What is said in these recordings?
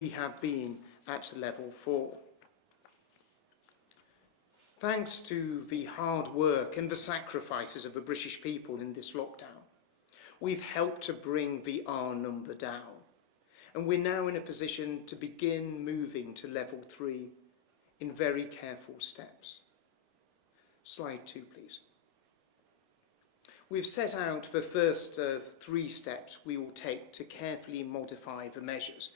we have been at level 4. Thanks to the hard work and the sacrifices of the British people in this lockdown, we've helped to bring the R number down, and we're now in a position to begin moving to level 3 in very careful steps. Slide 2, please. We've set out the first of 3 steps we will take to carefully modify the measures,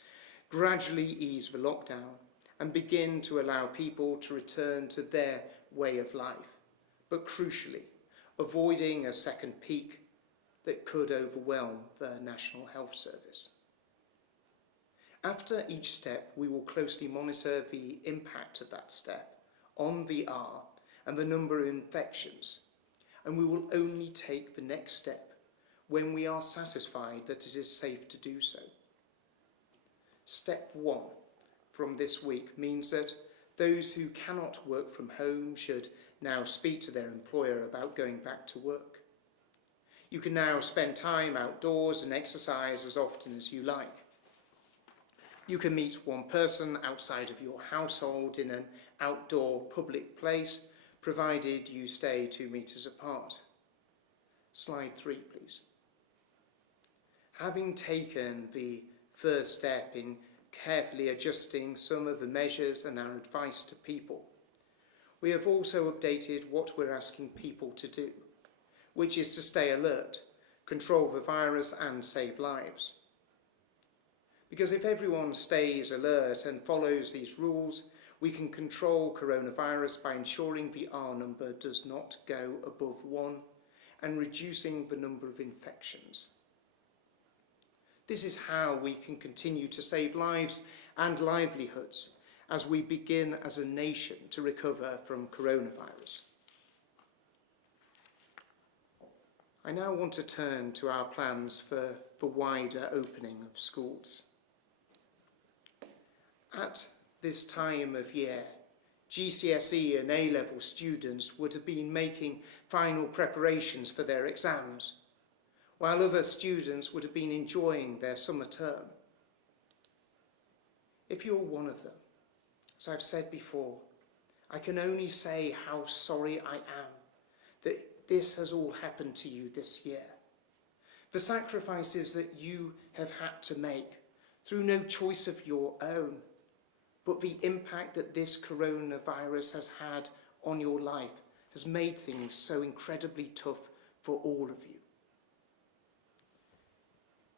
gradually ease the lockdown, and begin to allow people to return to their way of life, but crucially, avoiding a second peak that could overwhelm the National Health Service. After each step, we will closely monitor the impact of that step on the R and the number of infections, and we will only take the next step when we are satisfied that it is safe to do so. Step 1 from this week means that those who cannot work from home should now speak to their employer about going back to work. You can now spend time outdoors and exercise as often as you like. You can meet one person outside of your household in an outdoor public place, provided you stay 2 meters apart. Slide 3, please. Having taken the first step in carefully adjusting some of the measures and our advice to people, we have also updated what we're asking people to do, which is to stay alert, control the virus and save lives. Because if everyone stays alert and follows these rules, we can control coronavirus by ensuring the R number does not go above 1 and reducing the number of infections. This is how we can continue to save lives and livelihoods as we begin as a nation to recover from coronavirus. I now want to turn to our plans for the wider opening of schools. At this time of year, GCSE and A-level students would have been making final preparations for their exams, while other students would have been enjoying their summer term. If you're one of them, as I've said before, I can only say how sorry I am that this has all happened to you this year. The sacrifices that you have had to make through no choice of your own, but the impact that this coronavirus has had on your life has made things so incredibly tough for all of you.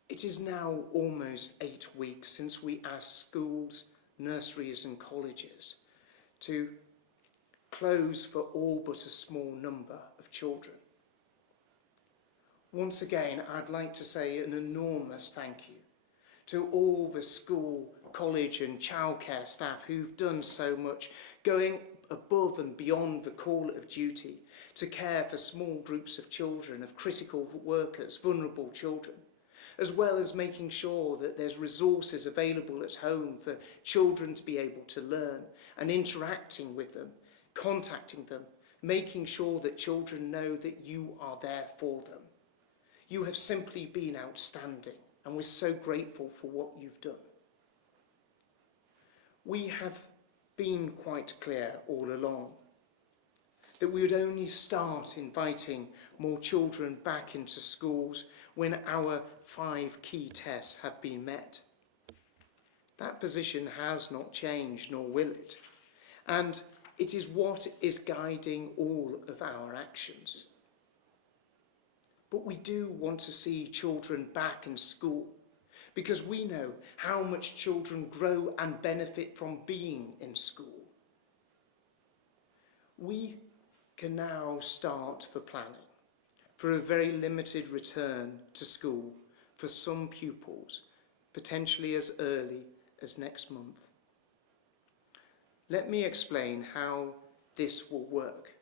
It is now almost 8 weeks since we asked schools, nurseries and colleges to close for all but a small number of children. Once again, I'd like to say an enormous thank you to all the school, college and childcare staff who've done so much, going above and beyond the call of duty to care for small groups of children, of critical workers, vulnerable children, as well as making sure that there's resources available at home for children to be able to learn and interacting with them, contacting them, making sure that children know that you are there for them. You have simply been outstanding, and we're so grateful for what you've done. We have been quite clear all along that we would only start inviting more children back into schools when our 5 key tests have been met. That position has not changed, nor will it, and it is what is guiding all of our actions. But we do want to see children back in school, because we know how much children grow and benefit from being in school. We can now start the planning for a very limited return to school for some pupils, potentially as early as next month. Let me explain how this will work,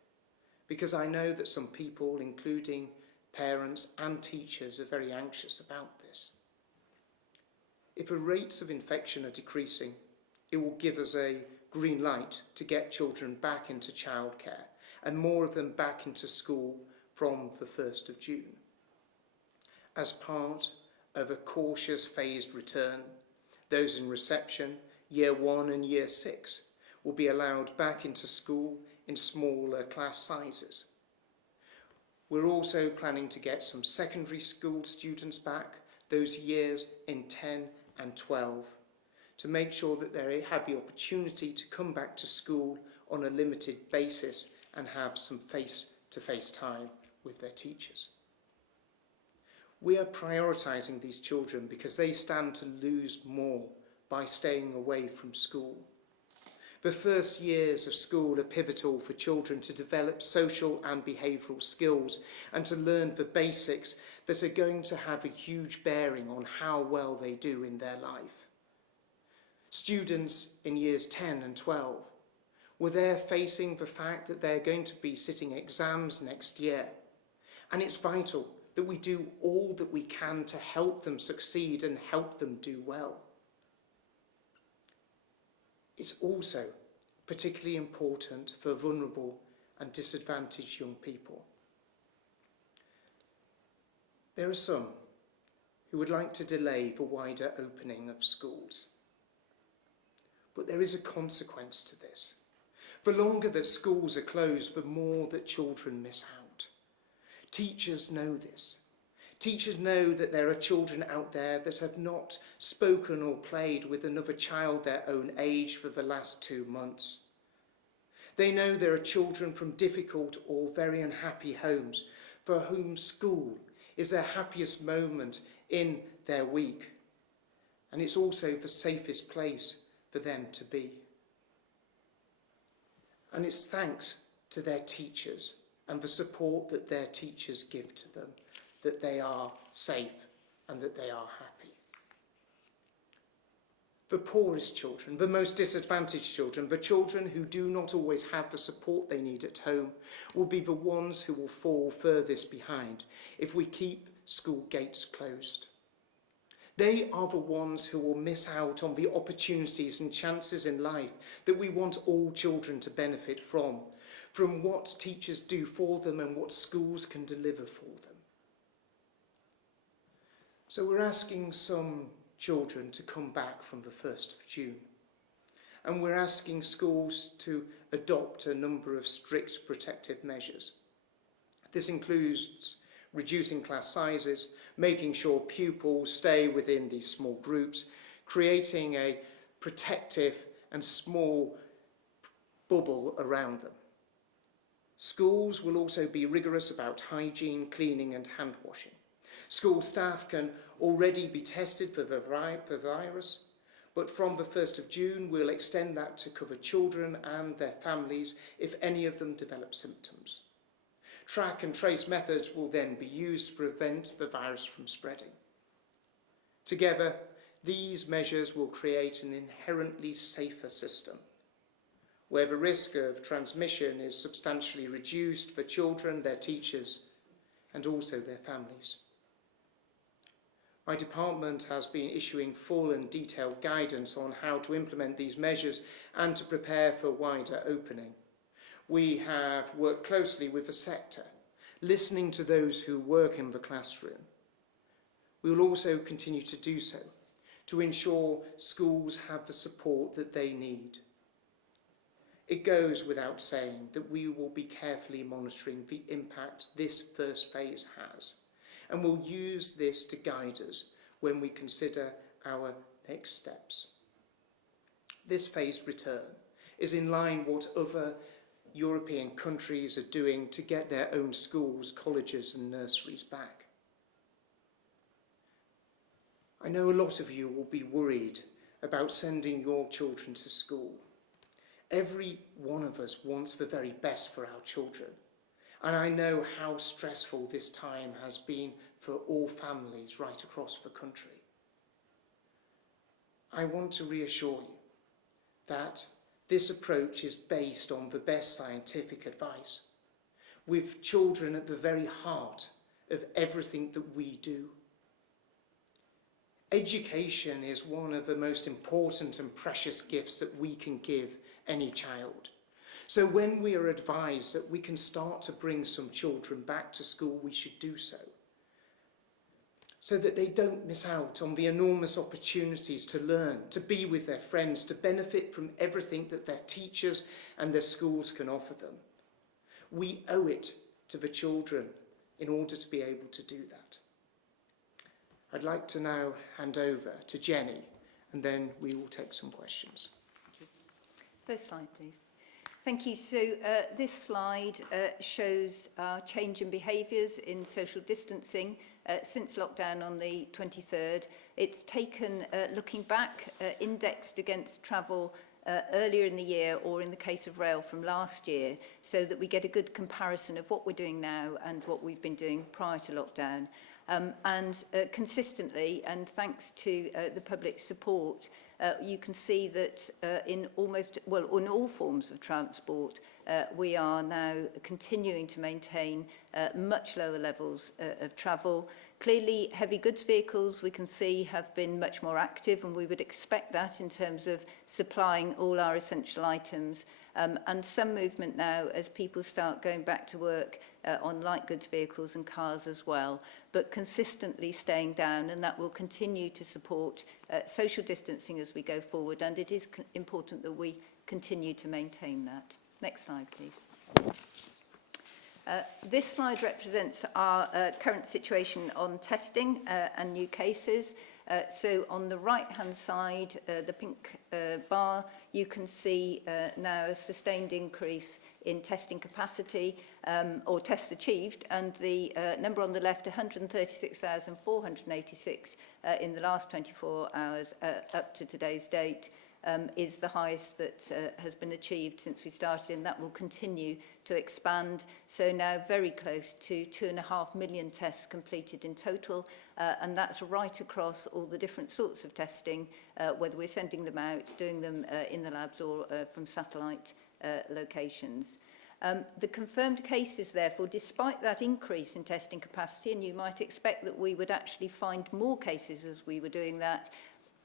because I know that some people, including parents and teachers, are very anxious about this. If the rates of infection are decreasing, it will give us a green light to get children back into childcare and more of them back into school from the 1st of June. As part of a cautious phased return, Those in reception, year 1 and year 6, will be allowed back into school in smaller class sizes. We're also planning to get some secondary school students back, those years in 10 and 12, to make sure that they have the opportunity to come back to school on a limited basis and have some face-to-face time with their teachers. We are prioritising these children because they stand to lose more by staying away from school. The first years of school are pivotal for children to develop social and behavioural skills and to learn the basics that are going to have a huge bearing on how well they do in their life. Students in years 10 and 12 were there facing the fact that they're going to be sitting exams next year, and it's vital that we do all that we can to help them succeed and help them do well. It's also particularly important for vulnerable and disadvantaged young people. There are some who would like to delay the wider opening of schools. But there is a consequence to this. The longer that schools are closed, the more that children miss out. Teachers know this. Teachers know that there are children out there that have not spoken or played with another child their own age for the last 2 months. They know there are children from difficult or very unhappy homes for whom school is their happiest moment in their week. And it's also the safest place for them to be. And it's thanks to their teachers and the support that their teachers give to them that they are safe and that they are happy. The poorest children, the most disadvantaged children, the children who do not always have the support they need at home, will be the ones who will fall furthest behind if we keep school gates closed. They are the ones who will miss out on the opportunities and chances in life that we want all children to benefit from what teachers do for them and what schools can deliver for them. So we're asking some children to come back from the 1st of June. And we're asking schools to adopt a number of strict protective measures. This includes reducing class sizes, making sure pupils stay within these small groups, creating a protective and small bubble around them. Schools will also be rigorous about hygiene, cleaning and hand washing. School staff can already be tested for the virus, but from the 1st of June we'll extend that to cover children and their families if any of them develop symptoms. Track and trace methods will then be used to prevent the virus from spreading. Together, these measures will create an inherently safer system, where the risk of transmission is substantially reduced for children, their teachers, and also their families. My department has been issuing full and detailed guidance on how to implement these measures and to prepare for wider opening. We have worked closely with the sector, listening to those who work in the classroom. We will also continue to do so to ensure schools have the support that they need. It goes without saying that we will be carefully monitoring the impact this first phase has, and we'll use this to guide us when we consider our next steps. This phased return is in line with what other European countries are doing to get their own schools, colleges and nurseries back. I know a lot of you will be worried about sending your children to school. Every one of us wants the very best for our children, and I know how stressful this time has been for all families right across the country. I want to reassure you that this approach is based on the best scientific advice, with children at the very heart of everything that we do. Education is one of the most important and precious gifts that we can give any child. So when we are advised that we can start to bring some children back to school, we should do so. so that they don't miss out on the enormous opportunities to learn, to be with their friends, to benefit from everything that their teachers and their schools can offer them. We owe it to the children in order to be able to do that. I'd like to now hand over to Jenny, and then we will take some questions. First slide, please. Thank you. So this slide shows change in behaviours in social distancing since lockdown on the 23rd. It's taken, looking back, indexed against travel earlier in the year, or in the case of rail from last year, so that we get a good comparison of what we're doing now and what we've been doing prior to lockdown. Consistently, and thanks to the public support, you can see that in all forms of transport, we are now continuing to maintain much lower levels of travel. Clearly, heavy goods vehicles, we can see, have been much more active, and we would expect that in terms of supplying all our essential items. And some movement now as people start going back to work on light goods vehicles and cars as well, but consistently staying down, and that will continue to support social distancing as we go forward, and it is important that we continue to maintain that. Next slide, please. This slide represents our current situation on testing and new cases. So on the right-hand side, the pink bar, you can see now a sustained increase in testing capacity, or tests achieved, and the number on the left, 136,486 in the last 24 hours up to today's date, is the highest that has been achieved since we started, and that will continue to expand. So now very close to 2.5 million tests completed in total, and that's right across all the different sorts of testing, whether we're sending them out, doing them in the labs, or from satellite locations. The confirmed cases, therefore, despite that increase in testing capacity, and you might expect that we would actually find more cases as we were doing that,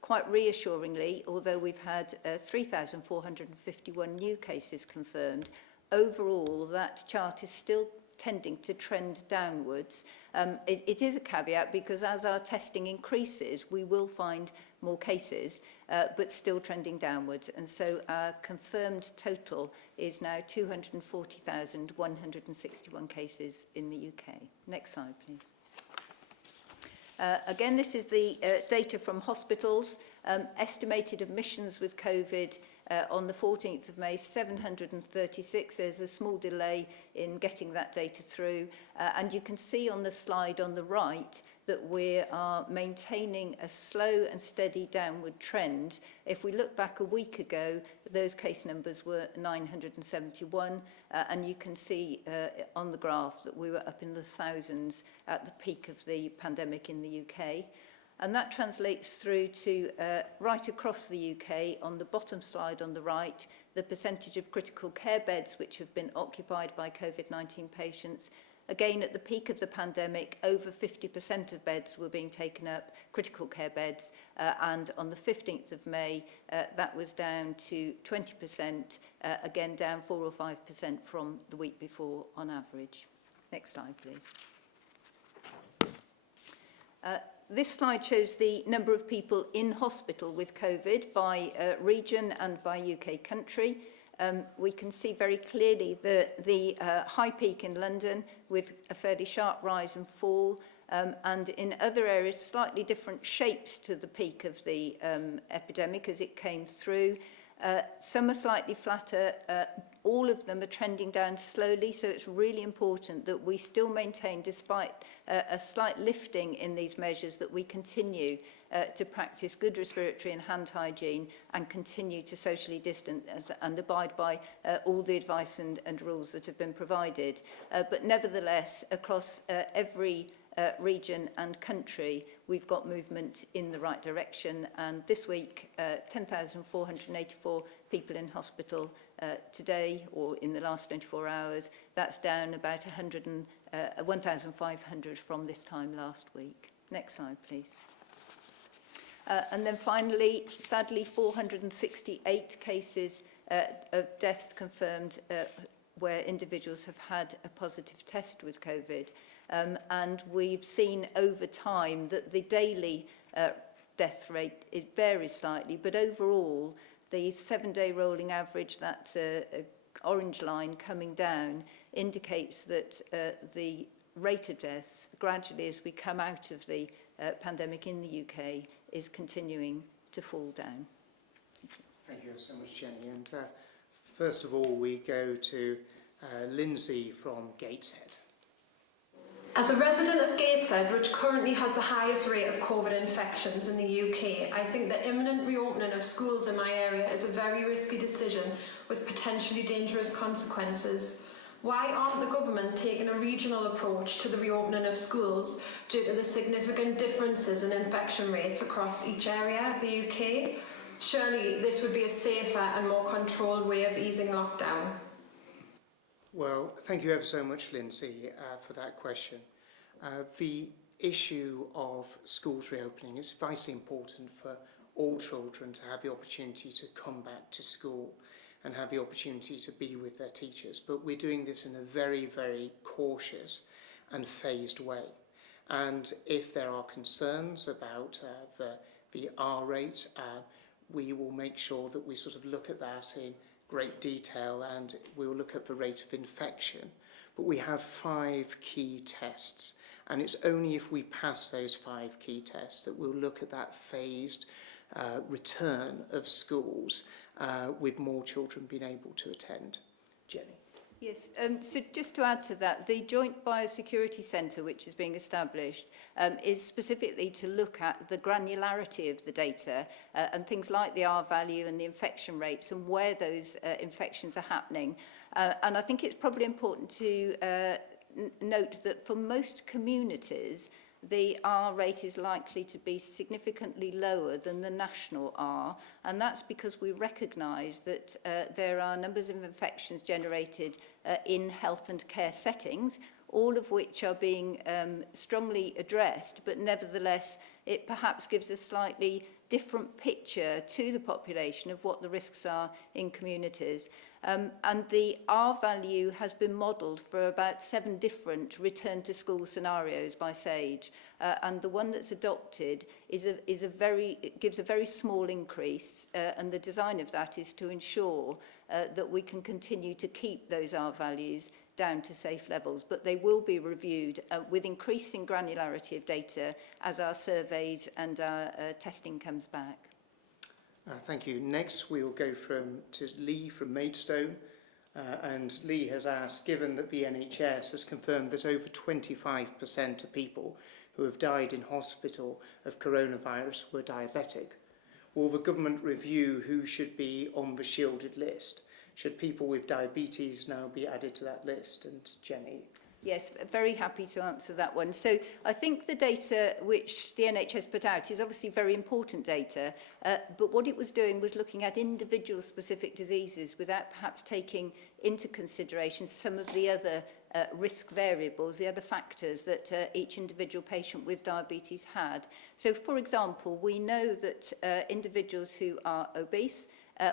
quite reassuringly, although we've had 3,451 new cases confirmed, overall that chart is still tending to trend downwards. It is a caveat, because as our testing increases, we will find more cases, but still trending downwards. And so our confirmed total is now 240,161 cases in the UK. Next slide, please. Again, this is the data from hospitals. Estimated admissions with COVID on the 14th of May, 736. There's a small delay in getting that data through. And you can see on the slide on the right that we are maintaining a slow and steady downward trend. If we look back a week ago, those case numbers were 971, and you can see on the graph that we were up in the thousands at the peak of the pandemic in the UK. And that translates through to right across the UK, on the bottom slide on the right, the percentage of critical care beds which have been occupied by COVID-19 patients. Again, at the peak of the pandemic, over 50% of beds were being taken up, critical care beds, and on the 15th of May, that was down to 20%, again down 4 or 5% from the week before on average. Next slide, please. This slide shows the number of people in hospital with COVID by region and by UK country. We can see very clearly the high peak in London with a fairly sharp rise and fall, and in other areas slightly different shapes to the peak of the epidemic as it came through. Some are slightly flatter, all of them are trending down slowly, so it's really important that we still maintain, despite a slight lifting in these measures, that we continue to practice good respiratory and hand hygiene and continue to socially distance and abide by all the advice and rules that have been provided. But nevertheless, across every region and country, we've got movement in the right direction, and this week 10,484 people in hospital today, or in the last 24 hours. That's down about 1,500 from this time last week. Next slide, please. And then finally, sadly, 468 cases of deaths confirmed where individuals have had a positive test with COVID. And we've seen over time that the daily death rate, it varies slightly, but overall, the 7-day rolling average, that orange line coming down, indicates that the rate of deaths gradually as we come out of the pandemic in the UK is continuing to fall down. Thank you so much, Jenny. And first of all, we go to Lindsay from Gateshead. As a resident of Gateshead, which currently has the highest rate of COVID infections in the UK, I think the imminent reopening of schools in my area is a very risky decision with potentially dangerous consequences. Why aren't the government taking a regional approach to the reopening of schools due to the significant differences in infection rates across each area of the UK? Surely this would be a safer and more controlled way of easing lockdown. Well, thank you ever so much, Lindsay, for that question. The issue of schools reopening is vitally important for all children to have the opportunity to come back to school and have the opportunity to be with their teachers. But we're doing this in a very, very cautious and phased way. And if there are concerns about the R rate, we will make sure that we sort of look at that in great detail, and we'll look at the rate of infection. But we have 5 key tests, and it's only if we pass those 5 key tests that we'll look at that phased return of schools with more children being able to attend. Jenny. Yes, so just to add to that, the Joint Biosecurity Centre, which is being established, is specifically to look at the granularity of the data and things like the R value and the infection rates and where those infections are happening. And I think it's probably important to note that for most communities, the R rate is likely to be significantly lower than the national R, and that's because we recognise that there are numbers of infections generated in health and care settings, all of which are being strongly addressed, but nevertheless it perhaps gives a slightly different picture to the population of what the risks are in communities. And the R value has been modelled for about 7 different return to school scenarios by SAGE, and the one that's adopted gives a very small increase, and the design of that is to ensure that we can continue to keep those R values down to safe levels, but they will be reviewed with increasing granularity of data as our surveys and our testing comes back. Thank you. Next, we will go to Lee from Maidstone. And Lee has asked, given that the NHS has confirmed that over 25% of people who have died in hospital of coronavirus were diabetic, will the government review who should be on the shielded list? Should people with diabetes now be added to that list? And Jenny? Yes, very happy to answer that one. So I think the data which the NHS put out is obviously very important data, but what it was doing was looking at individual specific diseases without perhaps taking into consideration some of the other risk variables, the other factors that each individual patient with diabetes had. So for example, we know that individuals who are obese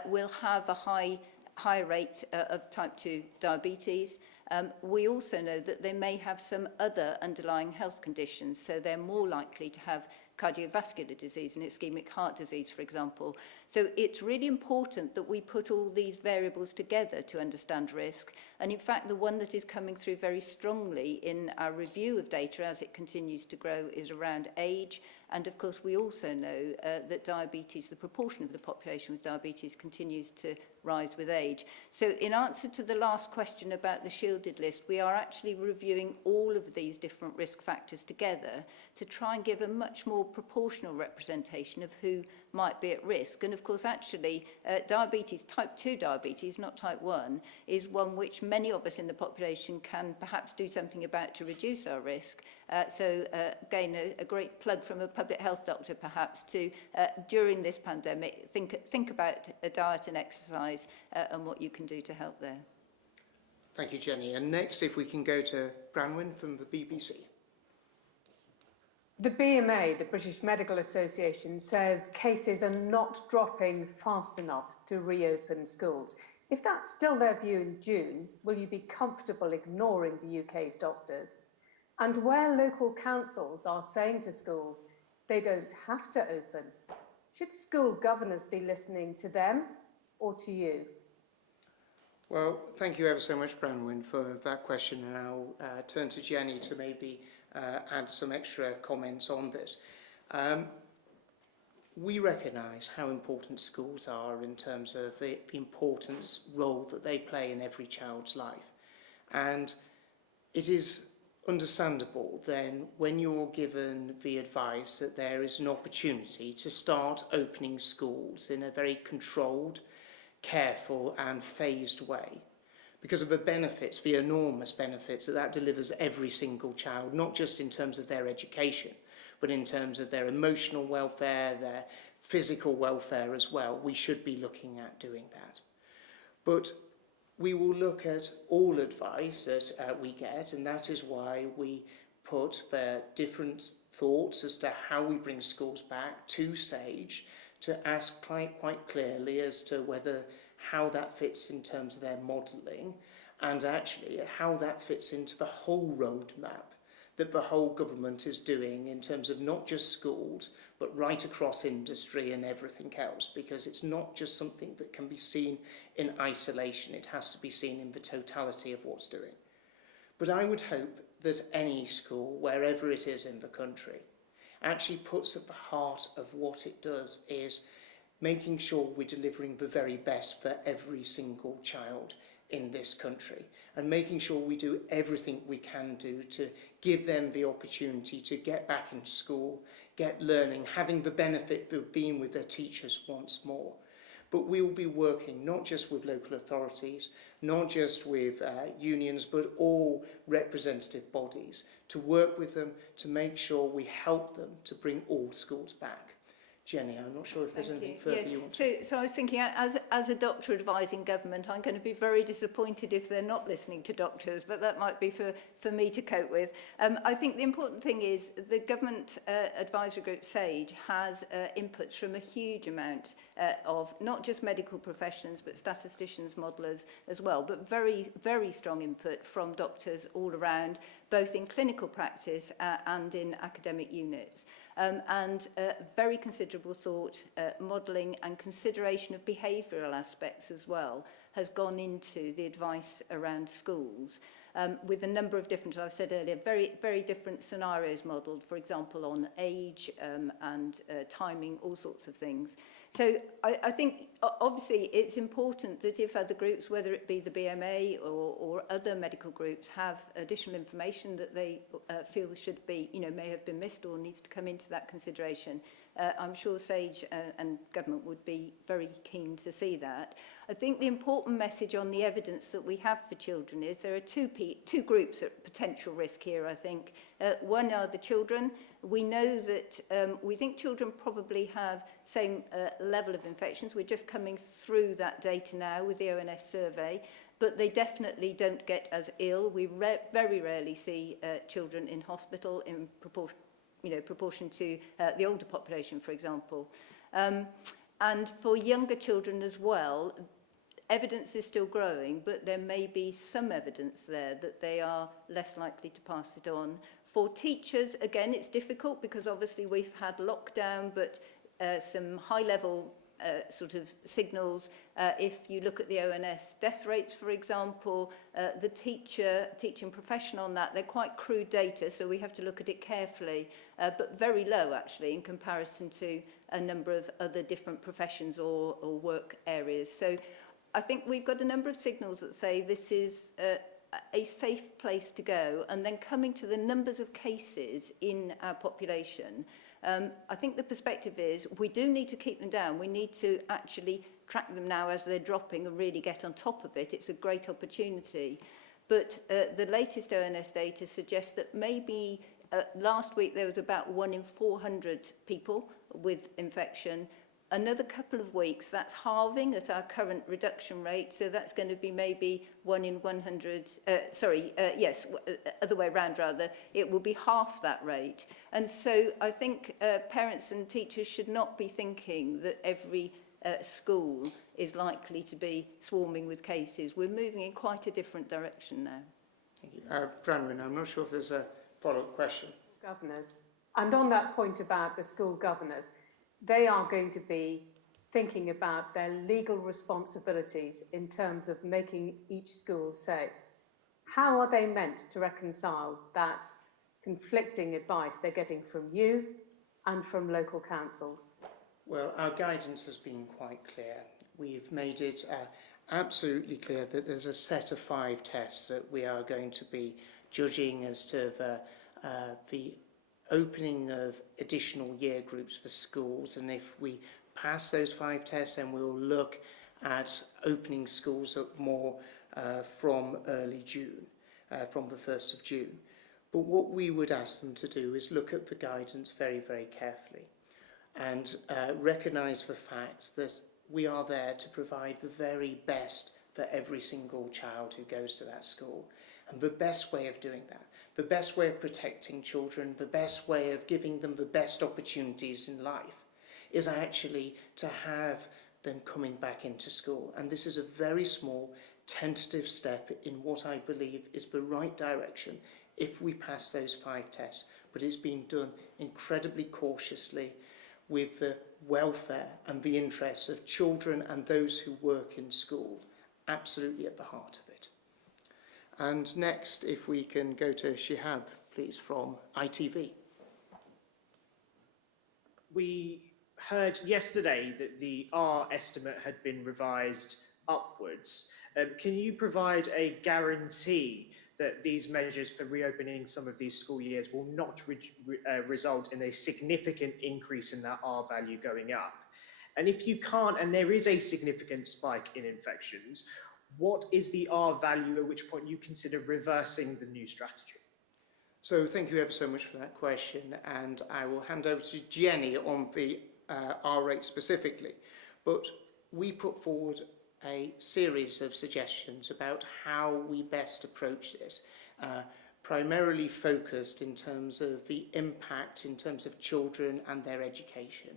will have a high rate of type 2 diabetes. We also know that they may have some other underlying health conditions, so they're more likely to have cardiovascular disease and ischemic heart disease, for example. So it's really important that we put all these variables together to understand risk. And in fact, the one that is coming through very strongly in our review of data as it continues to grow is around age. And of course, we also know that diabetes, the proportion of the population with diabetes continues to rise with age. So in answer to the last question about the shielded list, we are actually reviewing all of these different risk factors together to try and give a much more proportional representation of who might be at risk. And of course, actually, diabetes, type 2 diabetes, not type 1, is one which many of us in the population can perhaps do something about to reduce our risk. So again, a great plug from a public health doctor perhaps to, during this pandemic, think about diet and exercise and what you can do to help there. Thank you, Jenny. And next, if we can go to Branwen from the BBC. The BMA, the British Medical Association, says cases are not dropping fast enough to reopen schools. If that's still their view in June, will you be comfortable ignoring the UK's doctors? And where local councils are saying to schools they don't have to open, should school governors be listening to them or to you? Well, thank you ever so much, Branwen, for that question, and I'll turn to Jenny to maybe add some extra comments on this. We recognise how important schools are in terms of the importance role that they play in every child's life. And it is understandable then when you're given the advice that there is an opportunity to start opening schools in a very controlled, careful and phased way, because of the benefits, the enormous benefits that delivers every single child, not just in terms of their education, but in terms of their emotional welfare, their physical welfare as well. We should be looking at doing that. But we will look at all advice that we get, and that is why we put the different thoughts as to how we bring schools back to SAGE to ask quite clearly as to how that fits in terms of their modelling, and actually how that fits into the whole roadmap that the whole government is doing in terms of not just schools, but right across industry and everything else, because it's not just something that can be seen in isolation. It has to be seen in the totality of what's doing. But I would hope that any school, wherever it is in the country, actually puts at the heart of what it does is making sure we're delivering the very best for every single child in this country, and making sure we do everything we can do to give them the opportunity to get back in school, get learning, having the benefit of being with their teachers once more. But we will be working not just with local authorities, not just with unions, but all representative bodies to work with them to make sure we help them to bring all schools back. Jenny, I'm not sure if there's anything further you want to... So I was thinking, as a doctor advising government, I'm going to be very disappointed if they're not listening to doctors, but that might be for me to cope with. I think the important thing is the government advisory group, SAGE, has inputs from a huge amount of not just medical professions, but statisticians, modellers as well, but very, very strong input from doctors all around, both in clinical practice and in academic units. And very considerable thought, modelling and consideration of behavioural aspects as well has gone into the advice around schools, with a number of different, I've said earlier, very, very different scenarios modelled, for example, on age and timing, all sorts of things. So I think, obviously, it's important that if other groups, whether it be the BMA or other medical groups, have additional information that they feel should be, may have been missed or needs to come into that consideration, I'm sure SAGE and government would be very keen to see that. I think the important message on the evidence that we have for children is there are two groups at potential risk here, I think. One are the children. We know that we think children probably have same level of infections. We're just coming through that data now with the ONS survey, but they definitely don't get as ill. We very rarely see children in hospital in proportion to the older population, for example. And for younger children as well, evidence is still growing, but there may be some evidence there that they are less likely to pass it on. For teachers, again, it's difficult because obviously we've had lockdown, but some high-level sort of signals. If you look at the ONS death rates, for example, the teaching profession on that, they're quite crude data, so we have to look at it carefully, but very low, actually, in comparison to a number of other different professions or work areas. So I think we've got a number of signals that say this is a safe place to go. And then coming to the numbers of cases in our population, I think the perspective is we do need to keep them down. We need to actually track them now as they're dropping and really get on top of it. It's a great opportunity. But the latest ONS data suggests that maybe last week there was about 1 in 400 people with infection. Another couple of weeks, that's halving at our current reduction rate, so that's going to be maybe 1 in 100, other way around rather, it will be half that rate. And so I think parents and teachers should not be thinking that every school is likely to be swarming with cases. We're moving in quite a different direction now. Thank you. Branwen, I'm not sure if there's follow-up question. Governors. And on that point about the school governors, they are going to be thinking about their legal responsibilities in terms of making each school safe. How are they meant to reconcile that conflicting advice they're getting from you and from local councils? Well, our guidance has been quite clear. We've made it absolutely clear that there's a set of 5 tests that we are going to be judging as to the opening of additional year groups for schools, and if we pass those 5 tests, then we'll look at opening schools up more from early June, from the 1st of June. But what we would ask them to do is look at the guidance very, very carefully and recognise the fact that we are there to provide the very best for every single child who goes to that school. And the best way of doing that, the best way of protecting children, the best way of giving them the best opportunities in life is actually to have them coming back into school. And this is a very small, tentative step in what I believe is the right direction if we pass those 5 tests. But it's being done incredibly cautiously with the welfare and the interests of children and those who work in school absolutely at the heart of it. And next, if we can go to Shihab, please, from ITV. We heard yesterday that the R estimate had been revised upwards. Can you provide a guarantee that these measures for reopening some of these school years will not result in a significant increase in that R value going up? And if you can't, and there is a significant spike in infections, what is the R value at which point you consider reversing the new strategy? So thank you ever so much for that question, and I will hand over to Jenny on the R rate specifically. But we put forward a series of suggestions about how we best approach this, primarily focused in terms of the impact in terms of children and their education.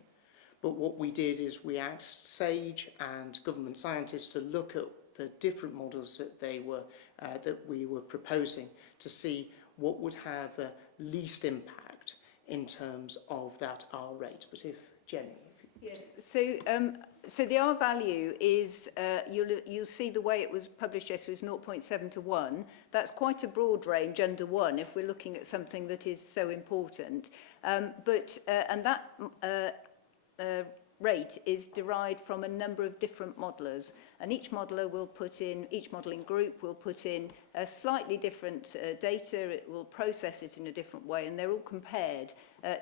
But what we did is we asked SAGE and government scientists to look at the different models that we were proposing to see what would have the least impact in terms of that R rate. But if Jenny. Yes, so the R value is, you'll see the way it was published yesterday was 0.7 to 1. That's quite a broad range under 1 if we're looking at something that is so important. And that rate is derived from a number of different modelers, and each modeler will put in, each modelling group will put in a slightly different data, it will process it in a different way, and they're all compared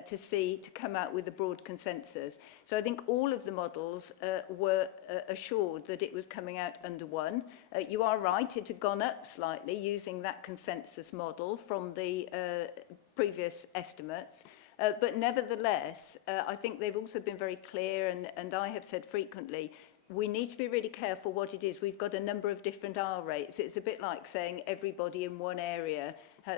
to come out with a broad consensus. So I think all of the models were assured that it was coming out under 1. You are right, it had gone up slightly using that consensus model from the previous estimates. But nevertheless, I think they've also been very clear, and I have said frequently, we need to be really careful what it is. We've got a number of different R rates. It's a bit like saying everybody in one area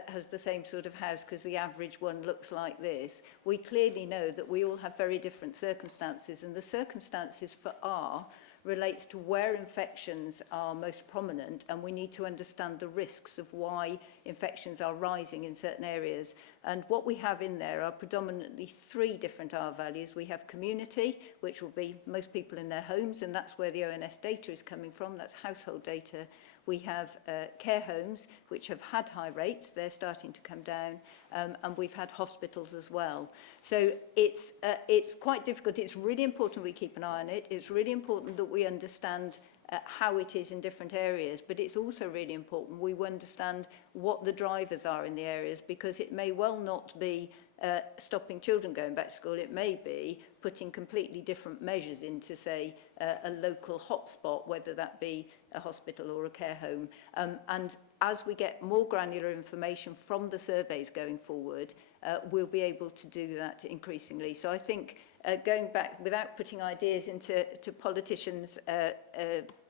has the same sort of house because the average one looks like this. We clearly know that we all have very different circumstances, and the circumstances for R relates to where infections are most prominent, and we need to understand the risks of why infections are rising in certain areas. And what we have in there are predominantly 3 different R values. We have community, which will be most people in their homes, and that's where the ONS data is coming from, that's household data. We have care homes, which have had high rates, they're starting to come down, and we've had hospitals as well. So it's quite difficult. It's really important we keep an eye on it. It's really important that we understand how it is in different areas, but it's also really important we understand what the drivers are in the areas, because it may well not be stopping children going back to school. It may be putting completely different measures into, say, a local hotspot, whether that be a hospital or a care home. And as we get more granular information from the surveys going forward, we'll be able to do that increasingly. So I think going back, without putting ideas into politicians'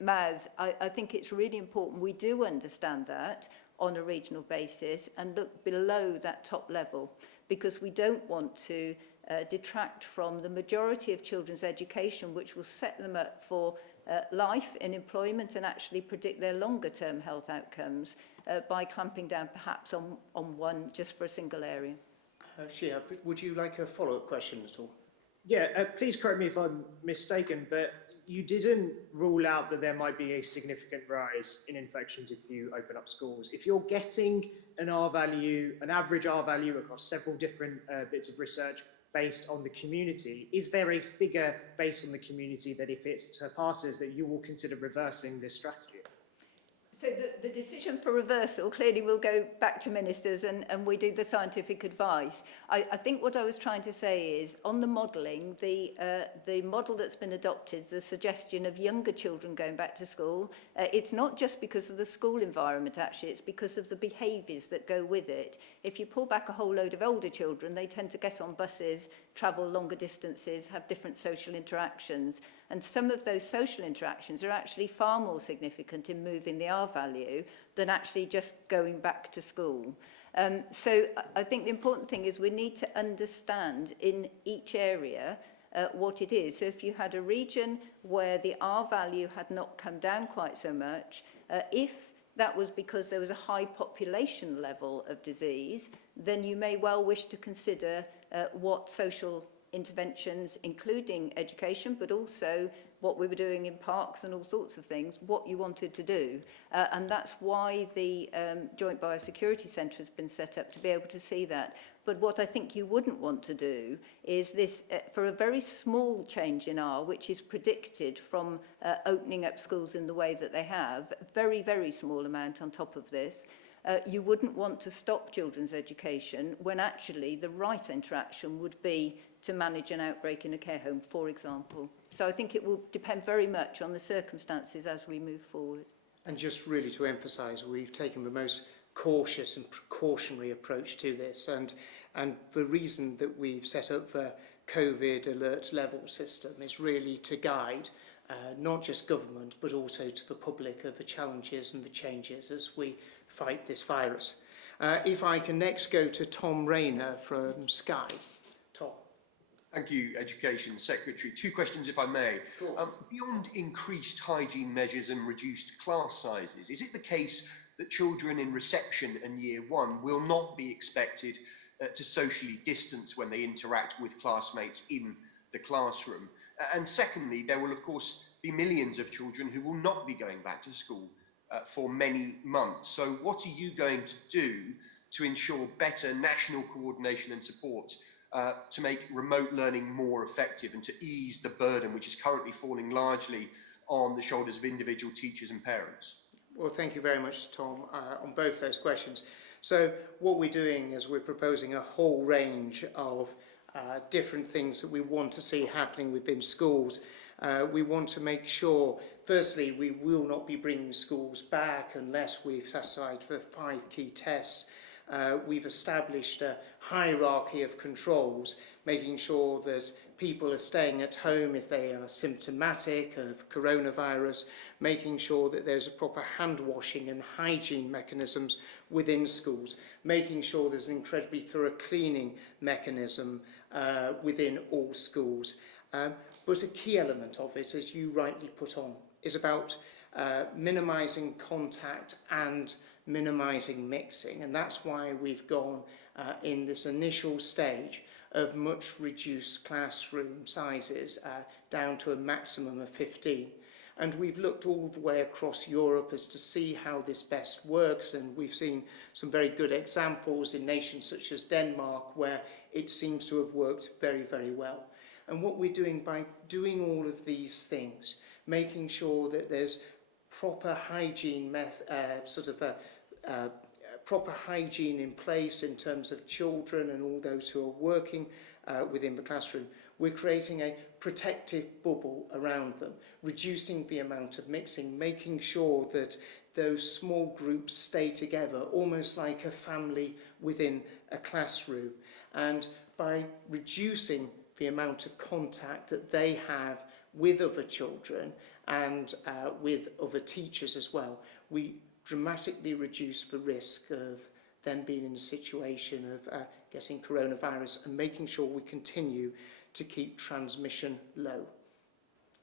mouths, I think it's really important we do understand that on a regional basis and look below that top level, because we don't want to detract from the majority of children's education, which will set them up for life in employment and actually predict their longer term health outcomes by clamping down perhaps on one just for a single area. Shia, would you like a follow-up question at all? Yeah, please correct me if I'm mistaken, but you didn't rule out that there might be a significant rise in infections if you open up schools. If you're getting an R value, an average R value across several different bits of research based on the community, is there a figure based on the community that if it surpasses that you will consider reversing this strategy? So the decision for reversal clearly will go back to ministers and we do the scientific advice. I think what I was trying to say is on the modelling, the model that's been adopted, the suggestion of younger children going back to school, it's not just because of the school environment actually, it's because of the behaviours that go with it. If you pull back a whole load of older children, they tend to get on buses, travel longer distances, have different social interactions. And some of those social interactions are actually far more significant in moving the R value than actually just going back to school. So I think the important thing is we need to understand in each area what it is. So if you had a region where the R value had not come down quite so much, if that was because there was a high population level of disease, then you may well wish to consider what social interventions, including education, but also what we were doing in parks and all sorts of things, what you wanted to do. And that's why the Joint Biosecurity Centre has been set up, to be able to see that. But what I think you wouldn't want to do is this, for a very small change in R, which is predicted from opening up schools in the way that they have, very, very small amount on top of this, you wouldn't want to stop children's education when actually the right interaction would be to manage an outbreak in a care home, for example. So I think it will depend very much on the circumstances as we move forward. And just really to emphasise, we've taken the most cautious and precautionary approach to this, and the reason that we've set up the COVID alert level system is really to guide not just government but also to the public of the challenges and the changes as we fight this virus. If I can next go to Tom Rayner from Sky. Tom. Thank you, Education Secretary. Two questions, if I may. Beyond increased hygiene measures and reduced class sizes, is it the case that children in reception and year one will not be expected to socially distance when they interact with classmates in the classroom? And secondly, there will of course be millions of children who will not be going back to school for many months. So what are you going to do to ensure better national coordination and support to make remote learning more effective and to ease the burden which is currently falling largely on the shoulders of individual teachers and parents? Well, thank you very much, Tom, on both those questions. So what we're doing is we're proposing a whole range of different things that we want to see happening within schools. We want to make sure, firstly, we will not be bringing schools back unless we've set aside for 5 key tests. We've established a hierarchy of controls, making sure that people are staying at home if they are symptomatic of coronavirus, making sure that there's a proper hand washing and hygiene mechanisms within schools, making sure there's an incredibly thorough cleaning mechanism within all schools. But a key element of it, as you rightly put on, is about minimising contact and minimising mixing, and that's why we've gone in this initial stage of much reduced classroom sizes down to a maximum of 15. And we've looked all the way across Europe as to see how this best works, and we've seen some very good examples in nations such as Denmark where it seems to have worked very, very well. And what we're doing by doing all of these things, making sure that there's proper hygiene proper hygiene in place in terms of children and all those who are working within the classroom. We're creating a protective bubble around them, reducing the amount of mixing, making sure that those small groups stay together, almost like a family within a classroom. And by reducing the amount of contact that they have with other children and with other teachers as well, we dramatically reduce the risk of them being in a situation of getting coronavirus and making sure we continue to keep transmission low.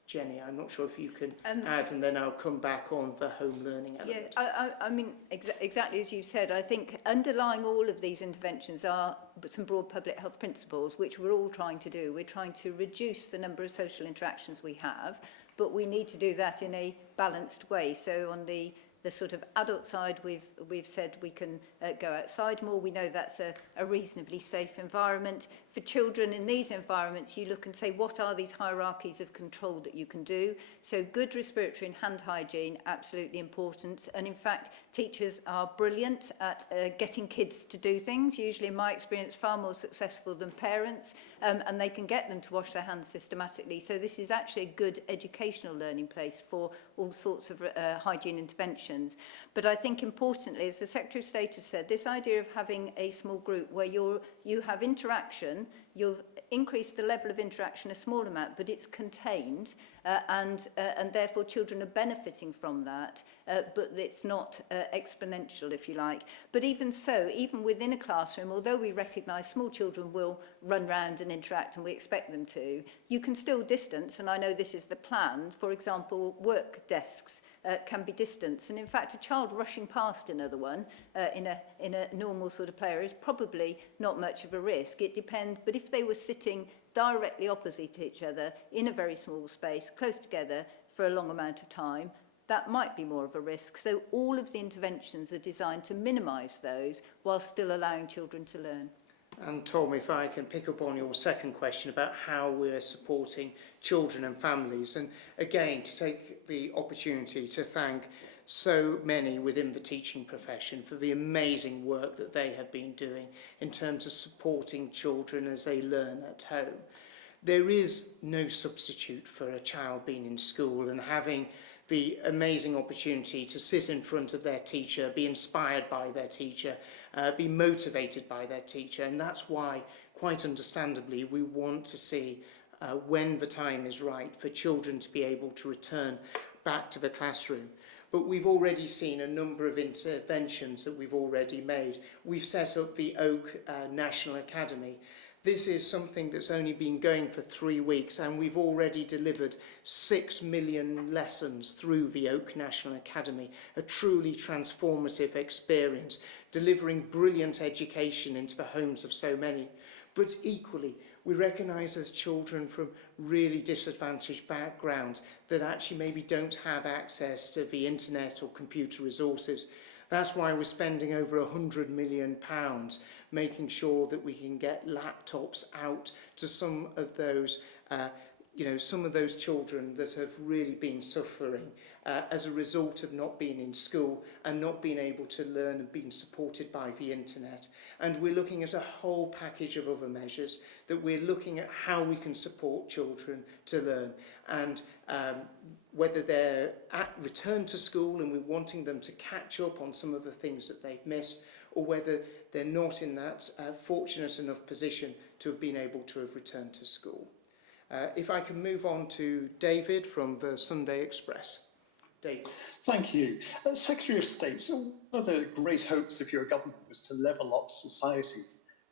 Jenny, I'm not sure if you can add, and then I'll come back on the home learning element. Yeah, I mean, exactly as you said, I think underlying all of these interventions are some broad public health principles, which we're all trying to do. We're trying to reduce the number of social interactions we have, but we need to do that in a balanced way. So on the sort of adult side, we've said we can go outside more. We know that's a reasonably safe environment. For children in these environments, you look and say, what are these hierarchies of control that you can do? So good respiratory and hand hygiene, absolutely important. And in fact, teachers are brilliant at getting kids to do things, usually in my experience far more successful than parents, and they can get them to wash their hands systematically. So this is actually a good educational learning place for all sorts of hygiene interventions. But I think importantly, as the Secretary of State has said, this idea of having a small group where you have interaction, you'll increase the level of interaction a small amount, but it's contained, and therefore children are benefiting from that, but it's not exponential, if you like. But even so, even within a classroom, although we recognise small children will run round and interact, and we expect them to, you can still distance, and I know this is the plan. For example, work desks can be distanced, and in fact a child rushing past another one in a normal sort of play area is probably not much of a risk. It depends, but if they were sitting directly opposite each other in a very small space, close together for a long amount of time, that might be more of a risk. So all of the interventions are designed to minimise those while still allowing children to learn. And Tom, if I can pick up on your second question about how we're supporting children and families, and again to take the opportunity to thank so many within the teaching profession for the amazing work that they have been doing in terms of supporting children as they learn at home. There is no substitute for a child being in school and having the amazing opportunity to sit in front of their teacher, be inspired by their teacher, be motivated by their teacher. And that's why, quite understandably, we want to see when the time is right for children to be able to return back to the classroom. But we've already seen a number of interventions that we've already made. We've set up the Oak National Academy. This is something that's only been going for 3 weeks, and we've already delivered 6 million lessons through the Oak National Academy, a truly transformative experience, delivering brilliant education into the homes of so many. But equally, we recognise as children from really disadvantaged backgrounds that actually maybe don't have access to the internet or computer resources. That's why we're spending over £100 million making sure that we can get laptops out to some of those some of those children that have really been suffering as a result of not being in school and not being able to learn and being supported by the internet. And we're looking at a whole package of other measures that we're looking at how we can support children to learn, and whether they're at return to school and we're wanting them to catch up on some of the things that they've missed, or whether they're not in that fortunate enough position to have been able to have returned to school. If I can move on to David from the Sunday Express. David. Thank you. Secretary of State, so one of the great hopes of your government was to level up society.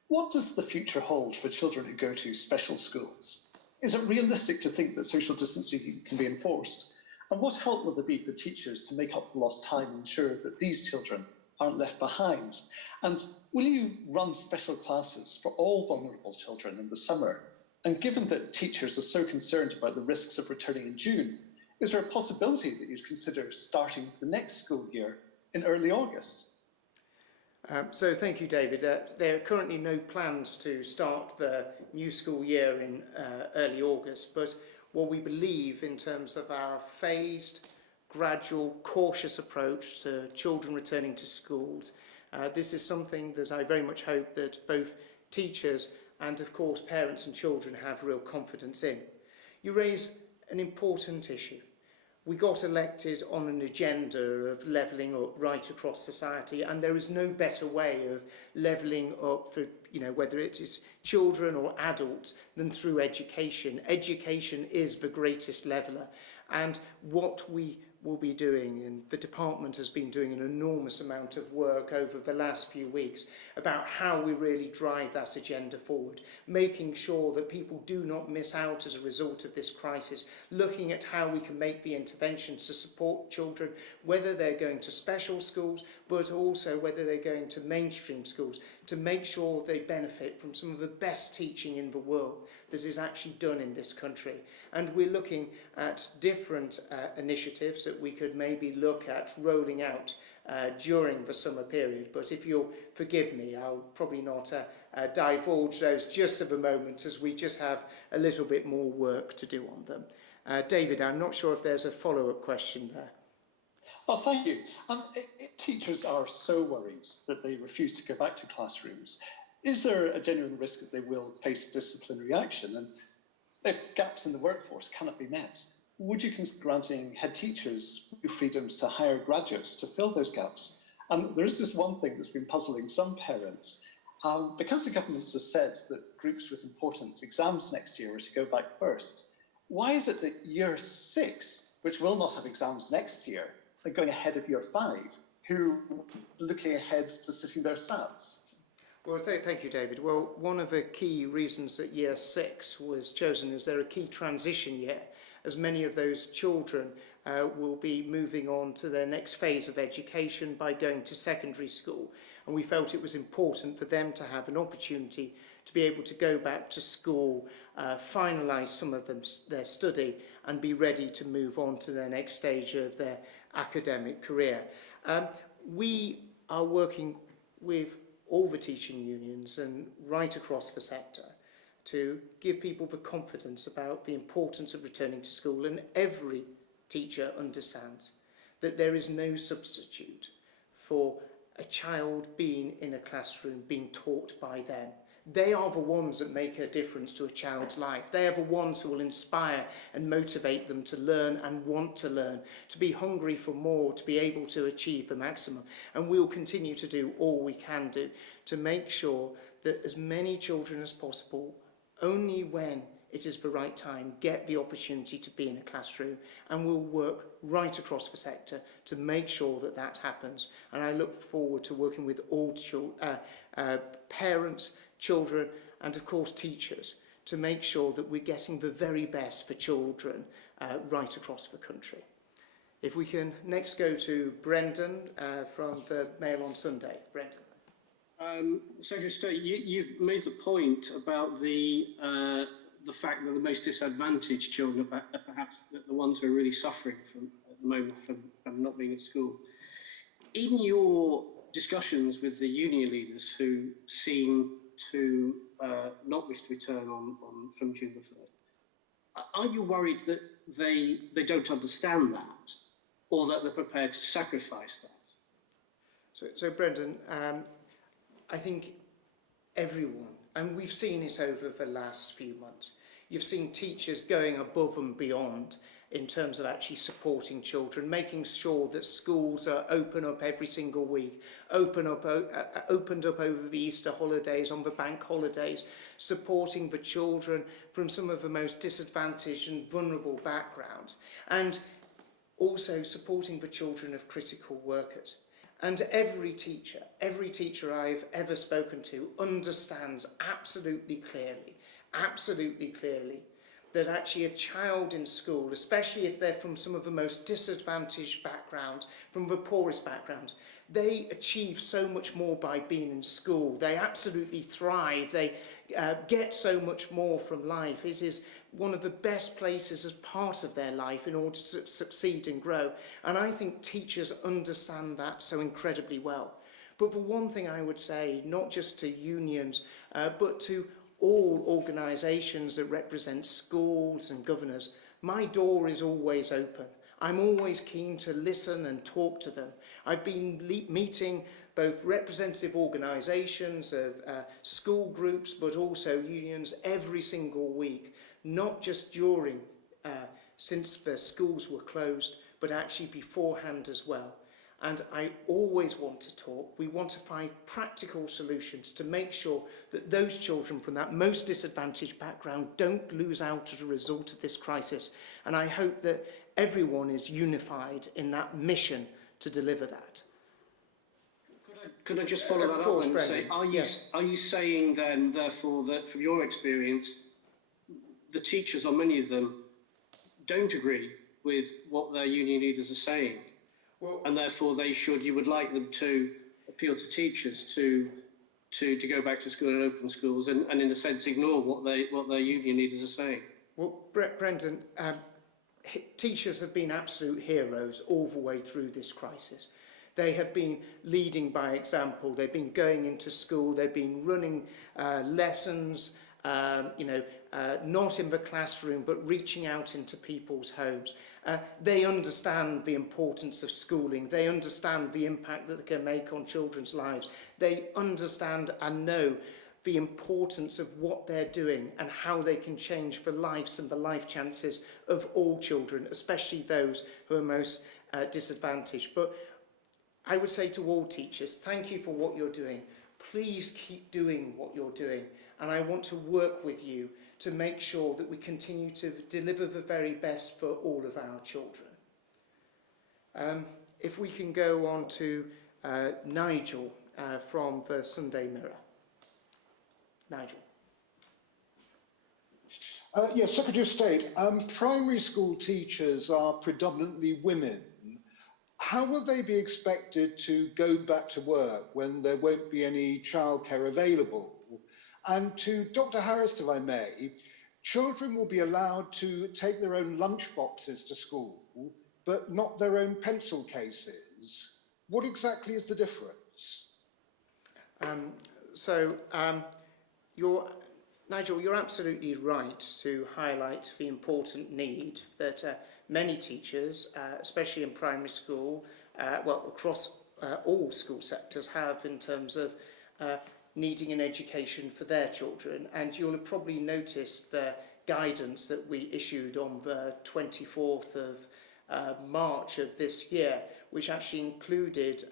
What does the future hold for children who go to special schools? Is it realistic to think that social distancing can be enforced? And what help will there be for teachers to make up lost time and ensure that these children aren't left behind? And will you run special classes for all vulnerable children in the summer? And given that teachers are so concerned about the risks of returning in June, is there a possibility that you'd consider starting the next school year in early August? So thank you, David. There are currently no plans to start the new school year in early August, but what we believe in terms of our phased, gradual, cautious approach to children returning to schools, this is something that I very much hope that both teachers and, of course, parents and children have real confidence in. You raise an important issue. We got elected on an agenda of levelling up right across society, and there is no better way of levelling up for, whether it is children or adults, than through education. Education is the greatest leveller, and what we will be doing, and the department has been doing an enormous amount of work over the last few weeks about how we really drive that agenda forward, making sure that people do not miss out as a result of this crisis, looking at how we can make the interventions to support children, whether they're going to special schools, but also whether they're going to mainstream schools, to make sure they benefit from some of the best teaching in the world that is actually done in this country. And we're looking at different initiatives that we could maybe look at rolling out during the summer period. But if you'll forgive me, I'll probably not divulge those just at the moment, as we just have a little bit more work to do on them. David, I'm not sure if there's a follow-up question there. Oh, thank you. Teachers are so worried that they refuse to go back to classrooms. Is there a genuine risk that they will face disciplinary action? And if gaps in the workforce cannot be met, would you consider granting head teachers new freedoms to hire graduates to fill those gaps? And there is this one thing that's been puzzling some parents. Because the government has said that groups with important exams next year are to go back first, why is it that year 6, which will not have exams next year, are going ahead of year 5, who are looking ahead to sitting their SATs? Well, thank you, David. Well, one of the key reasons that year 6 was chosen is they're a key transition year, as many of those children will be moving on to their next phase of education by going to secondary school. And we felt it was important for them to have an opportunity to be able to go back to school, finalise some of their study, and be ready to move on to their next stage of their academic career. We are working with all the teaching unions and right across the sector to give people the confidence about the importance of returning to school, and every teacher understands that there is no substitute for a child being in a classroom, being taught by them. They are the ones that make a difference to a child's life. They are the ones who will inspire and motivate them to learn and want to learn, to be hungry for more, to be able to achieve the maximum. And we'll continue to do all we can do to make sure that as many children as possible, only when it is the right time, get the opportunity to be in a classroom, and we'll work right across the sector to make sure that that happens. And I look forward to working with all parents, children, and of course teachers, to make sure that we're getting the very best for children right across the country. If we can next go to Brendan from the Mail on Sunday. Brendan. Secretary of State, you've made the point about the fact that the most disadvantaged children are perhaps the ones who are really suffering at the moment from not being at school. In your discussions with the union leaders who seem to not wish to return from June the 3rd, are you worried that they don't understand that, or that they're prepared to sacrifice that? So Brendan, I think everyone, and we've seen it over the last few months, you've seen teachers going above and beyond in terms of actually supporting children, making sure that schools are open up every single week, opened up over the Easter holidays, on the bank holidays, supporting the children from some of the most disadvantaged and vulnerable backgrounds, and also supporting the children of critical workers. And every teacher I've ever spoken to understands absolutely clearly, that actually a child in school, especially if they're from some of the most disadvantaged backgrounds, from the poorest backgrounds, they achieve so much more by being in school. They absolutely thrive. They get so much more from life. It is one of the best places as part of their life in order to succeed and grow. And I think teachers understand that so incredibly well. But the one thing I would say, not just to unions, but to all organisations that represent schools and governors, my door is always open. I'm always keen to listen and talk to them. I've been meeting both representative organisations of school groups, but also unions every single week, not just during, since the schools were closed, but actually beforehand as well. And I always want to talk. We want to find practical solutions to make sure that those children from that most disadvantaged background don't lose out as a result of this crisis. And I hope that everyone is unified in that mission to deliver that. Could I just follow that up and say, are you saying then, therefore, that from your experience, the teachers, or many of them, don't agree with what their union leaders are saying, and therefore you would like them to appeal to teachers to go back to school and open schools, and in a sense ignore what their union leaders are saying? Well, Brendan, teachers have been absolute heroes all the way through this crisis. They have been leading by example. They've been going into school. They've been running lessons, not in the classroom, but reaching out into people's homes. They understand the importance of schooling. They understand the impact that it can make on children's lives. They understand and know the importance of what they're doing and how they can change the lives and the life chances of all children, especially those who are most disadvantaged. But I would say to all teachers, thank you for what you're doing. Please keep doing what you're doing. And I want to work with you to make sure that we continue to deliver the very best for all of our children. If we can go on to Nigel from the Sunday Mirror. Nigel. Yes, Secretary of State, primary school teachers are predominantly women. How will they be expected to go back to work when there won't be any childcare available? And to Dr. Harris, if I may, children will be allowed to take their own lunch boxes to school, but not their own pencil cases. What exactly is the difference? Nigel, you're absolutely right to highlight the important need that many teachers, especially in primary school, across all school sectors, have in terms of needing an education for their children. And you'll have probably noticed the guidance that we issued on the 24th of March of this year, which actually included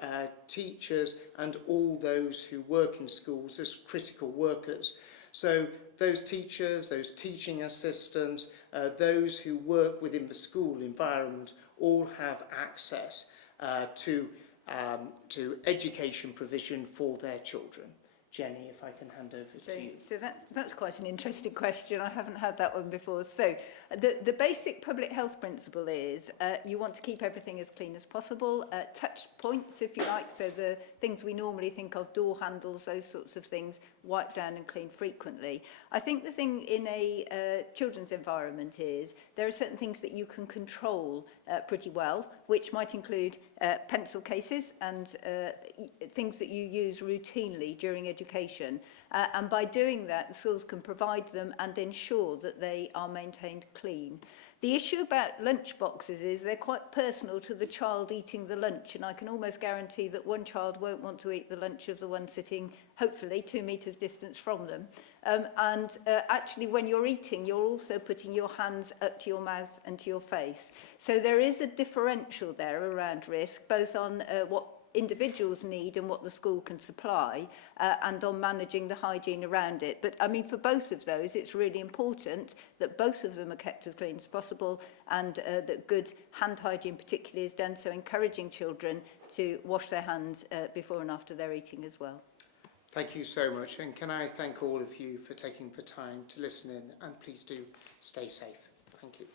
teachers and all those who work in schools as critical workers. So those teachers, those teaching assistants, those who work within the school environment all have access to education provision for their children. Jenny, if I can hand over to you. So that's quite an interesting question. I haven't had that one before. So the basic public health principle is you want to keep everything as clean as possible. Touch points, if you like, so the things we normally think of, door handles, those sorts of things, wipe down and clean frequently. I think the thing in a children's environment is there are certain things that you can control pretty well, which might include pencil cases and things that you use routinely during education. And by doing that, the schools can provide them and ensure that they are maintained clean. The issue about lunch boxes is they're quite personal to the child eating the lunch, and I can almost guarantee that one child won't want to eat the lunch of the one sitting, hopefully, 2 meters distance from them. Actually, when you're eating, you're also putting your hands up to your mouth and to your face. So there is a differential there around risk, both on what individuals need and what the school can supply, and on managing the hygiene around it. But I mean, for both of those, it's really important that both of them are kept as clean as possible, and that good hand hygiene particularly is done, so encouraging children to wash their hands before and after they're eating as well. Thank you so much, and can I thank all of you for taking the time to listen in, and please do stay safe. Thank you.